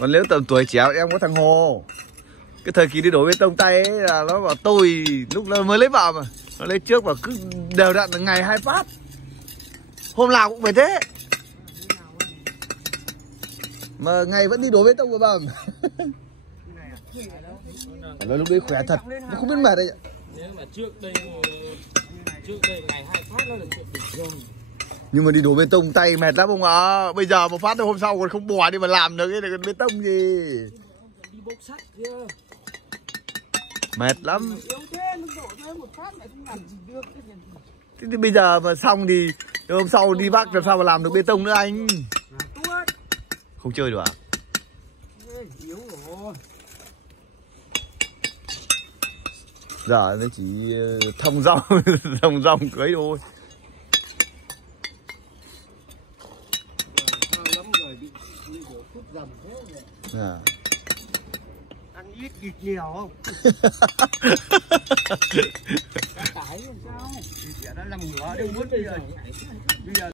Còn nếu tầm tuổi trẻ em có thằng Hồ. Cái thời kỳ đi đổ bê tông tay ấy là nó bảo tôi lúc nó mới lấy vợ mà. Nó lấy trước và cứ đều đặn ngày 2 phát. Hôm nào cũng phải thế. Mà ngày vẫn đi đổ bê tông của bầm. Nói lúc đấy khỏe thật, nó không biết mệt đấy. Nếu mà trước đây ngày 2 phát nó là chuyện bình thường. Nhưng mà đi đổ bê tông tay mệt lắm không ạ? Bây giờ một phát hôm sau còn không bò đi mà làm được cái bê tông gì. Đi bốc sắt kia. Mệt lắm. Thế thì bây giờ mà xong thì hôm sau đi Bắc làm sao mà làm được bê tông nữa anh? Không chơi được à? Giờ nó chỉ thông rong cưới thôi. À. Ăn ít thịt nhiều không? Cá tải làm sao? Thịt nó làm ngửa, đâu muốn bây giờ.